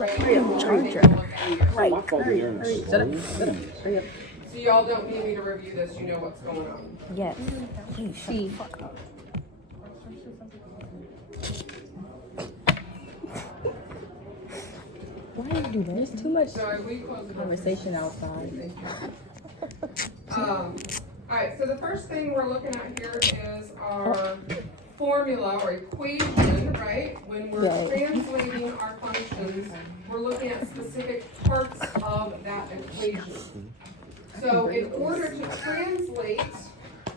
is a freaking charger. Right. So y'all don't need me to review this, you know what's going on. Yes. Please shut the fuck up. Why do you do that? There's too much So we close the door. conversation outside. Alright, so the first thing we're looking at here is our formula or equation, right? When we're translating our functions, we're looking at specific parts of that equation. So in order to translate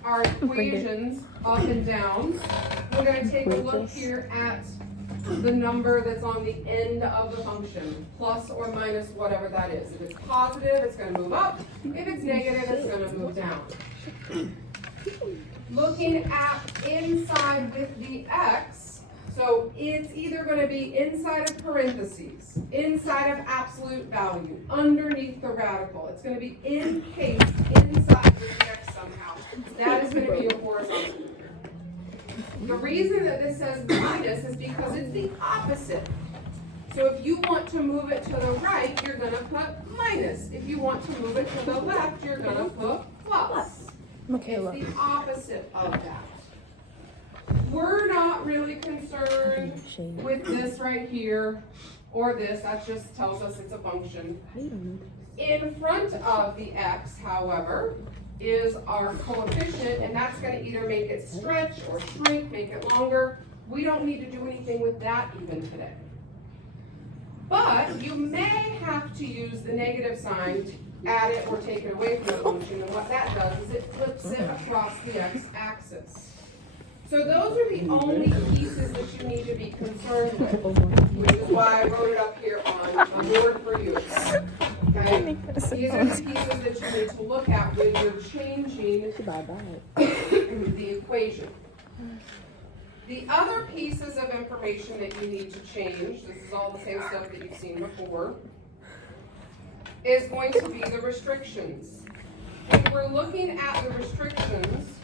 our equations up and down, we're going to take a look here at the number that's on the end of the function, plus or minus whatever that is. If it's positive, it's going to move up. If it's negative, it's going to move down. Looking at inside with the x, so it's either going to be inside of parentheses, inside of absolute value, underneath the radical. It's going to be encased inside with the x somehow. That is going to be a horizontal. The reason that this says minus is because it's the opposite. So if you want to move it to the right, you're going to put minus. If you want to move it to the left, you're going to put plus. Michaela. It's the opposite of that. We're not really concerned with this right here or this. That just tells us it's a function. In front of the x, however, is our coefficient, and that's going to either make it stretch or shrink, make it longer. We don't need to do anything with that even today. But you may have to use the negative sign to add it or take it away from the function, and what that does is it flips it across the x-axis. So those are the only pieces that you need to be concerned with, which is why I wrote it up here on a board for you. Okay? These are the pieces that you need to look at when you're changing the equation. The other pieces of information that you need to change, this is all the same stuff that you've seen before, is going to be the restrictions. When we're looking at the restrictions,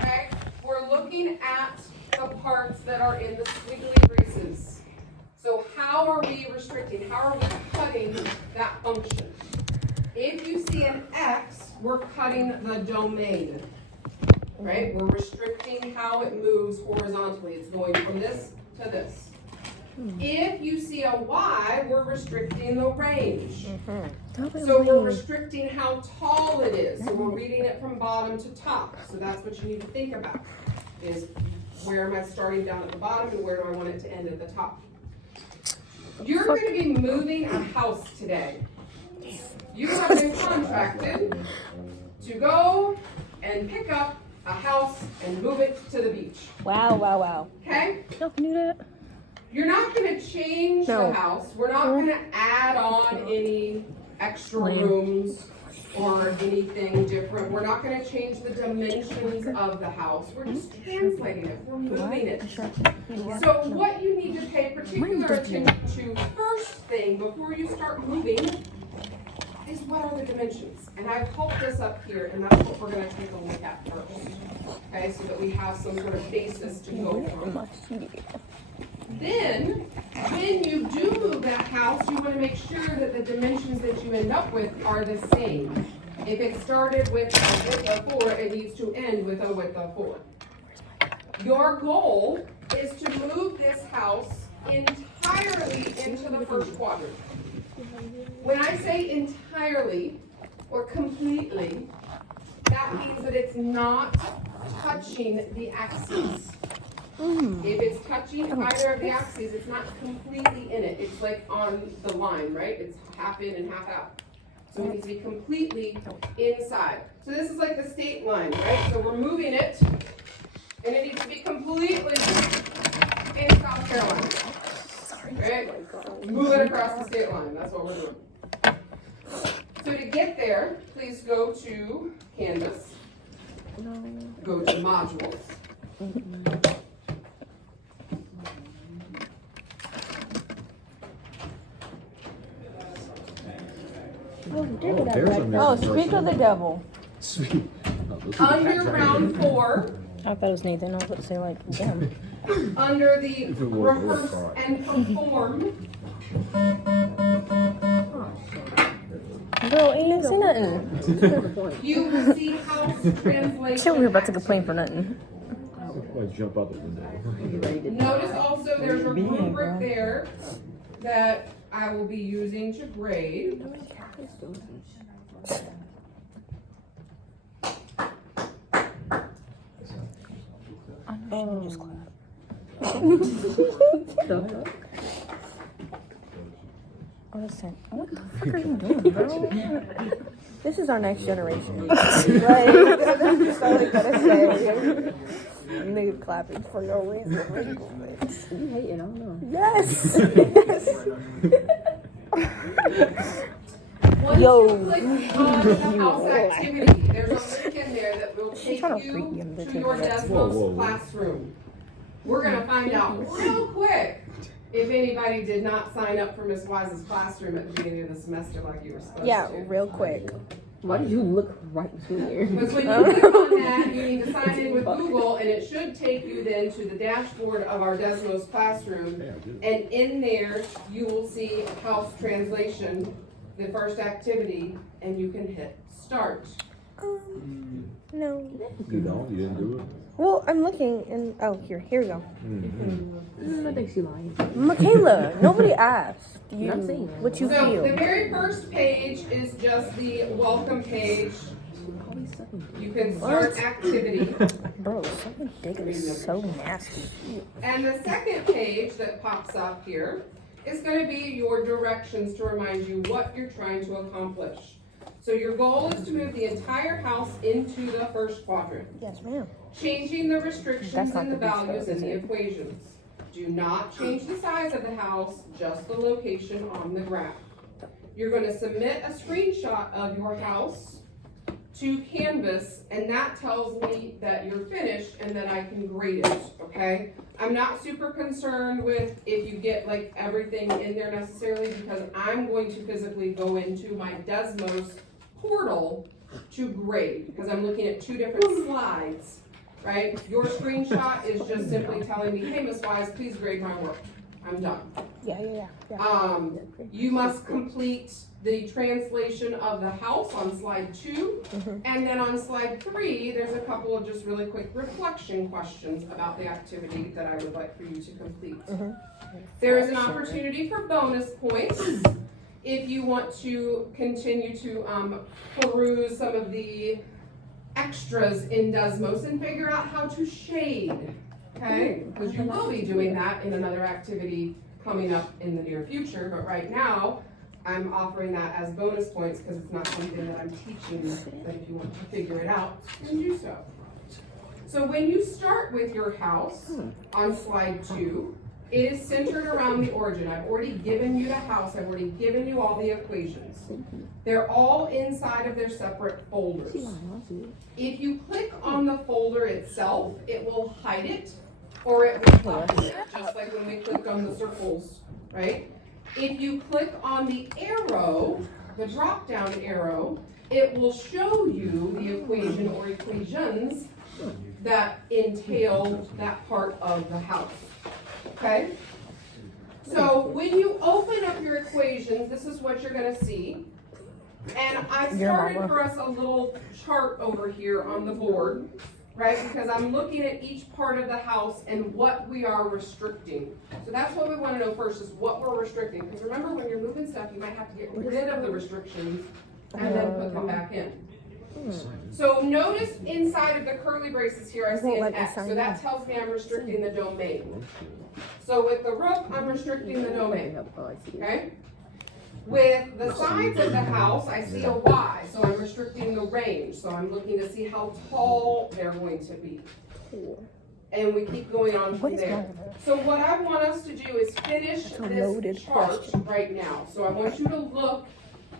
okay, we're looking at the parts that are in the squiggly braces. So how are we restricting? How are we cutting that function? If you see an X, we're cutting the domain, right? We're restricting how it moves horizontally. It's going from this to this. If you see a Y, we're restricting the range. So we're restricting how tall it is. So we're reading it from bottom to top. So that's what you need to think about, is where am I starting down at the bottom and where do I want it to end at the top? You're going to be moving a house today. You have been contracted to go and pick up a house and move it to the beach. Wow. Okay? Y'all can do that? You're not going to change the house. We're not going to add on any extra rooms or anything different. We're not going to change the dimensions of the house. We're just translating it. We're moving it. So what you need to pay particular attention to first thing before you start moving is what are the dimensions. And I've put this up here, and that's what we're going to take a look at first. Okay, so that we have some sort of basis to go from. Then, when you do move that house, you want to make sure that the dimensions that you end up with are the same. If it started with a width of 4, it needs to end with a width of 4. Your goal is to move this house entirely into the first quadrant. When I say entirely or completely, that means that it's not touching the axes. If it's touching either of the axes, it's not completely in it. It's like on the line, right? It's half in and half out. So it needs to be completely inside. So this is like the state line, right? So we're moving it, and it needs to be completely in South Carolina. Right? Move it across the state line. That's what we're doing. So to get there, please go to Canvas. Go to Modules. Oh, speak of the devil. Under round 4. I thought it was Nathan. I was about to say, like, damn. Under the rehearse and perform, you will see house translation. Shit, we were about to complain for nothing. Like jump out the window. Notice also there's a rubric there that I will be using to grade. Just clap. Listen, what the fuck are you doing, bro? This is our next generation. Like, that's just all I gotta say. Nigga clapping for no reason. You hating, I don't know. Yes! Once Yo. you click on the house activity, there's a link in there that will take trying to you freak me into to taking your that. Desmos classroom. We're gonna find out real quick if anybody did not sign up for Miss Wise's classroom at the beginning of the semester like you were supposed Yeah, to. real quick. Why did you look right between there? Because when you click on that, you need to sign in with Google, and it should take you then to the dashboard of our Desmos classroom. And in there, you will see house translation, the first activity, and you can hit start. No. You don't? You didn't do it? Well, I'm looking and here we go. I think she lying. Michaela, nobody asked you I'm saying that. what you So feel. the very first page is just the welcome page. You can start activity. Bro, someone dick is so nasty. And the second page that pops up here is going to be your directions to remind you what you're trying to accomplish. So your goal is to move the entire house into the first quadrant. Yes, ma'am. Changing the restrictions That's not and the the big values stuff, in the is it? equations. Do not change the size of the house, just the location on the graph. You're going to submit a screenshot of your house to Canvas, and that tells me that you're finished and that I can grade it, okay? I'm not super concerned with if you get like everything in there necessarily, because I'm going to physically go into my Desmos portal to grade, because I'm looking at two different slides, right? Your screenshot is just simply telling me, hey, Ms. Wise, please grade my work. I'm done. Yeah. You must complete the translation of the house on slide 2. And then on slide 3, there's a couple of just really quick reflection questions about the activity that I would like for you to complete. There is an opportunity for bonus points if you want to continue to peruse some of the extras in Desmos and figure out how to shade, okay? Because you will be doing that in another activity coming up in the near future, but right now, I'm offering that as bonus points because it's not something that I'm teaching, but if you want to figure it out, then do so. So when you start with your house on slide 2, it is centered around the origin. I've already given you the house, I've already given you all the equations. They're all inside of their separate folders. If you click on the folder itself, it will hide it or it will populate it, just like when we clicked on the circles, right? If you click on the arrow, the drop-down arrow, it will show you the equation or equations that entail that part of the house, okay? So when you open up your equations, this is what you're gonna see. And I started for us a little chart over here on the board, right? Because I'm looking at each part of the house and what we are restricting. So that's what we want to know first, is what we're restricting. Because remember, when you're moving stuff, you might have to get rid of the restrictions and then put them back in. So notice inside of the curly braces here, I see an X. So that tells me I'm restricting the domain. So with the roof, I'm restricting the domain, okay? With the sides of the house, I see a Y, so I'm restricting the range. So I'm looking to see how tall they're going to be. And we keep going on from there. So what I want us to do is finish this chart right now. So I want you to look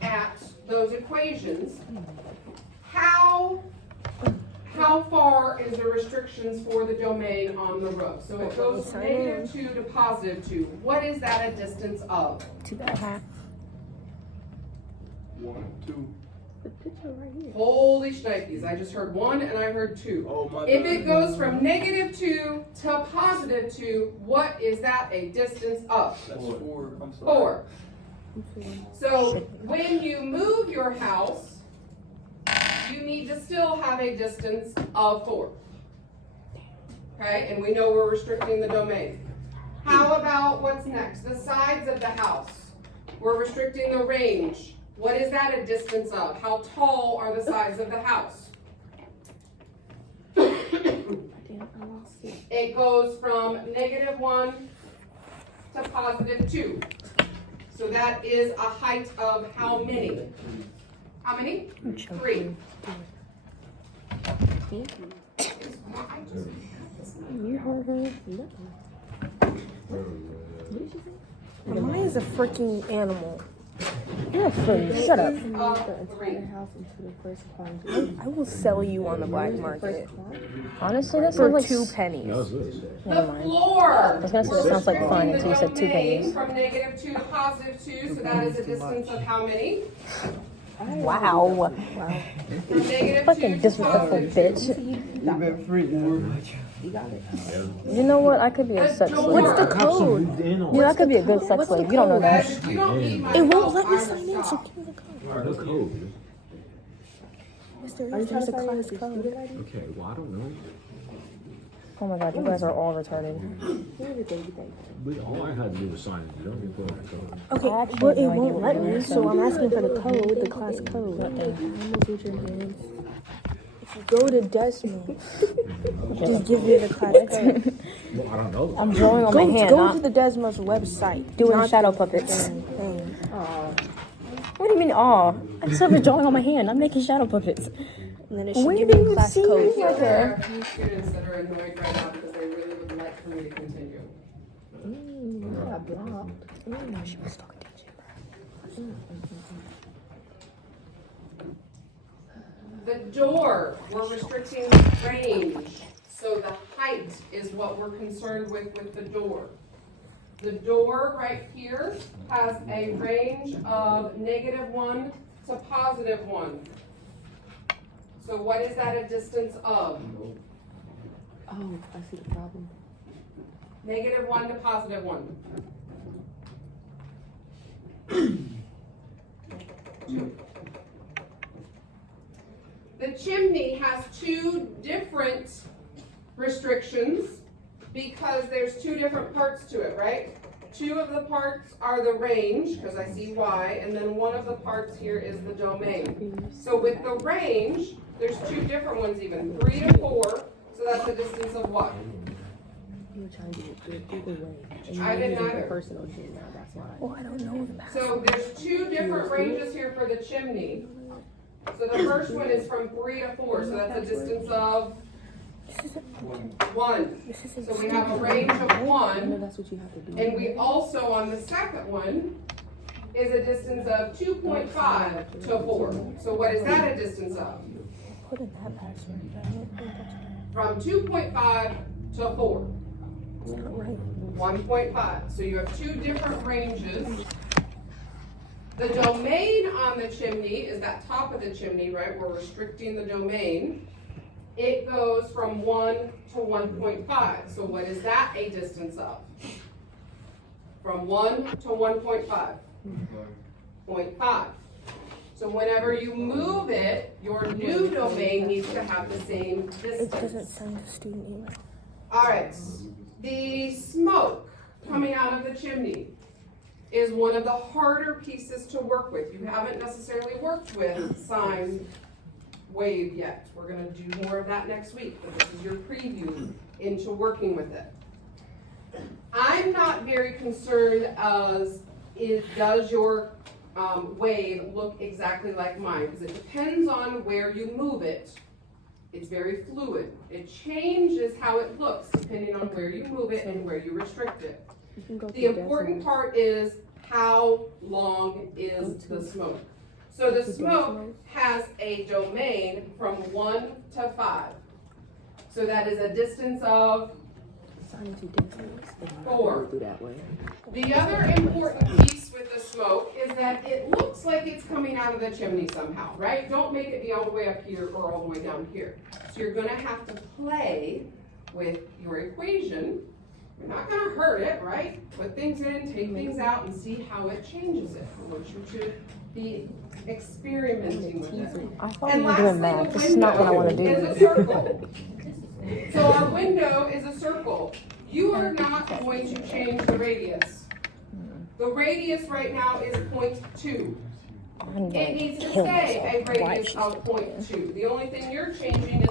at those equations. How far is the restrictions for the domain on the roof? So it goes from -2 to +2. What is that a distance of? 2.5. 1, 2. The picture right here. Holy shnikes, I just heard 1 and I heard 2. Oh my If God. it goes from -2 to +2, what is that a distance of? That's 4. I'm sorry. 4. So when you move your house, you need to still have a distance of 4. Okay, and we know we're restricting the domain. How about what's next? The sides of the house. We're restricting the range. What is that a distance of? How tall are the sides of the house? It goes from -1 to +2. So that is a height of how many? How many? 3. You heard her. Mine is a freaking animal. You're a freak. Shut up. 3. I will sell you on the black market Honestly, that for sounds like 2 pennies. How's this? The floor. I was gonna say it sounds like fun We're until you said 2 restricting the pennies. domain from -2 to +2, so that is a distance of how many? Wow. From -2 Fucking to disrespectful bitch. You've been free now. You know what? I could be a sex slave. What's the code? Dude, I could be a good sex slave. You don't know that. You don't need my It won't help, let me I sign will in, so stop. give me the code. No code. Mister, there's a class code. Okay, well, I don't know. Oh my god, you guys are all retarded. But all I had to do was sign it. You don't need to put on the code. Okay, I actually well, it have no idea won't what let you're me, doing, so so- I'm asking for the code, the class code. If you go to Desmond, just give me the class code. Well, I don't know. I'm drawing on my hand, Go not to the Desmond's website. doing not shadow the puppets. dang thing. What do you mean, aw? I still been drawing on my hand. I'm making shadow puppets. And then it should When give do me you a class see code. me? So there are a few students that are annoyed right now because they really would like for me to continue. She was talking to Jim. The door, we're restricting range. So the height is what we're concerned with the door. The door right here has a range of -1 to +1. So what is that a distance of? Oh, I see the problem. -1 to +1. 2. The chimney has 2 different restrictions because there's 2 different parts to it, right? 2 of the parts are the range, because I see Y, and then 1 of the parts here is the domain. So with the range, there's 2 different ones even, 3 to 4, so that's a distance of what? You were trying to get good either way. And I you're didn't using either. your personal gym now, that's why. Oh, I don't know the password. So there's 2 different ranges here for the chimney. So the first one is from 3 to 4, so that's a distance of This isn't. 1. This isn't. So we have a range of I know 1, that's what you have to do. and we also, on the second one, is a distance of 2.5 to 4. So what is that a distance of? Put in that password. I don't think that's From 2.5 to 4. it's not right. 1.5. So you have 2 different ranges. The domain on the chimney is that top of the chimney, right? We're restricting the domain. It goes from 1 to 1.5. So what is that a distance of? From 1 to 1.5. 0.5. So whenever you move it, your new domain needs to have the same It doesn't distance. send the student email. All right, the smoke coming out of the chimney is one of the harder pieces to work with. You haven't necessarily worked with sine wave yet. We're gonna do more of that next week, but this is your preview into working with it. I'm not very concerned as does your wave look exactly like mine, because it depends on where you move it. It's very fluid. It changes how it looks depending on where you move it and where you restrict it. The important part is how long is the smoke. So the smoke has a domain from 1 to 5. So that is a distance of 4. Do that way. The other important piece with the smoke is that it looks like it's coming out of the chimney somehow, right? Don't make it be all the way up here or all the way down here. So you're gonna have to play with your equation We're not gonna hurt it, right? Put things in, take things out, and see how it changes it. I want you to be experimenting with it. I thought And we were doing lastly, math. the This is not what I want to window do. is a circle. So our window is a circle. You are not going to change the radius. The radius right now is 0.2. I'm It going needs to to kill stay myself. a Why radius she's of 0.2. The only thing you're changing is